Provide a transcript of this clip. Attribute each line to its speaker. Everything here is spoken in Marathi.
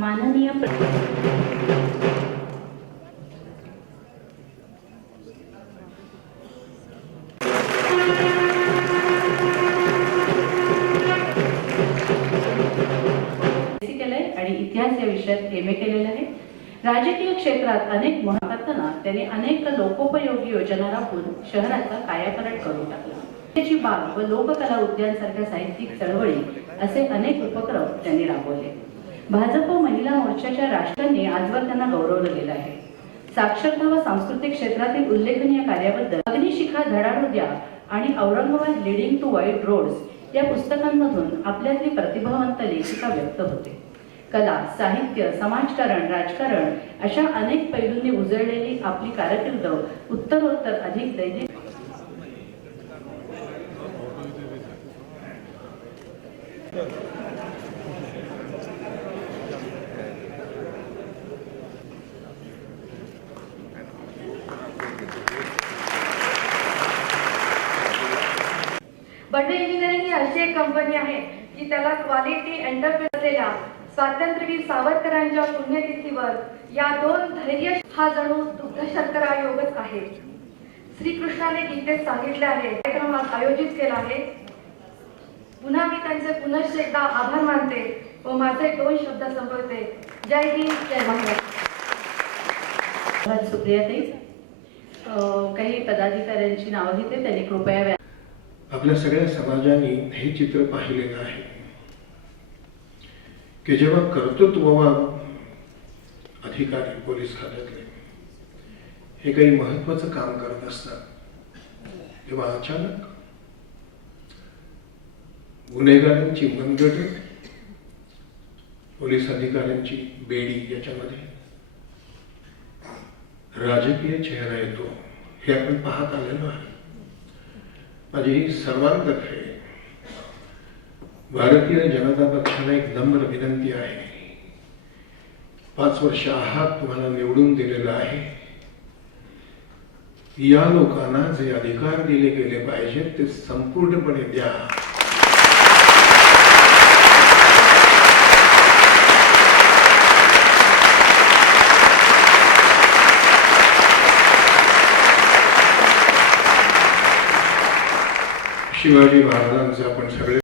Speaker 1: माननीय आणि इतिहास या विषयात एम ए केलेलं आहे. राजकीय क्षेत्रात अनेक महत्वना त्यांनी अनेक लोकोपयोगी योजना राबवून शहराचा कायापलट करून टाकला. त्याची बाग व लोककला उद्यान सारख्या साहित्यिक चळवळी असे अनेक उपक्रम त्यांनी राबवले. भाजप महिला मोर्चाच्या राष्ट्रांनी आजवर त्यांना गौरवलं गेलं आहे. साक्षरता व सांस्कृतिक क्षेत्रातील उल्लेखनीय कार्याबद्दल अग्निशिखा धडाडू द्या आणि Aurangabad leading to wide roads या पुस्तकांमधून आपल्यातली प्रतिभावंत लेखिका व्यक्त होते. कला साहित्य समाजकारण राजकारण अशा अनेक पैलूंनी उजळलेली आपली कारकीर्द उत्तरोत्तर अधिक दैनिक
Speaker 2: बंडे इंजिनिअरिंग ही अशी एक कंपनी आहे की त्याला क्वालिटी एंटरप्रेस असलेल्या स्वातंत्र्यवीर सावरकरांच्या पुण्यतिथीवर या दोन धैर्य हा जणू दुग्ध शर्करा योगच आहे. श्रीकृष्णाने गीतेत सांगितले आहे कार्यक्रम आज आयोजित केला आहे. पुन्हा मी त्यांचे पुनश्च एकदा आभार मानते व माझे दोन शब्द संपवते. जय हिंद जय महाराष्ट्र.
Speaker 1: धन्यवाद सुप्रियाताई अं, काही पदाधिकाऱ्यांची नावं घेते त्यांनी कृपया
Speaker 3: आपल्या सगळ्या समाजाने हे चित्र पाहिलेलं आहे. की जेव्हा कर्तृत्ववान अधिकारी पोलीस खात्यातले हे काही महत्वाचं काम करत असतात तेव्हा अचानक गुन्हेगारांची मनगट पोलीस अधिकाऱ्यांची बेडी याच्यामध्ये राजकीय चेहरा येतो हे आपण पाहत आलेलो आहे. माझी सर्वांतर्फे भारतीय जनता पक्षाला एक नम्र विनंती आहे. पाच वर्ष आहात तुम्हाला निवडून दिलेलं आहे. या लोकांना जे अधिकार दिले गेले पाहिजेत ते संपूर्णपणे द्या. शिवाजी महाराजांचे आपण सगळे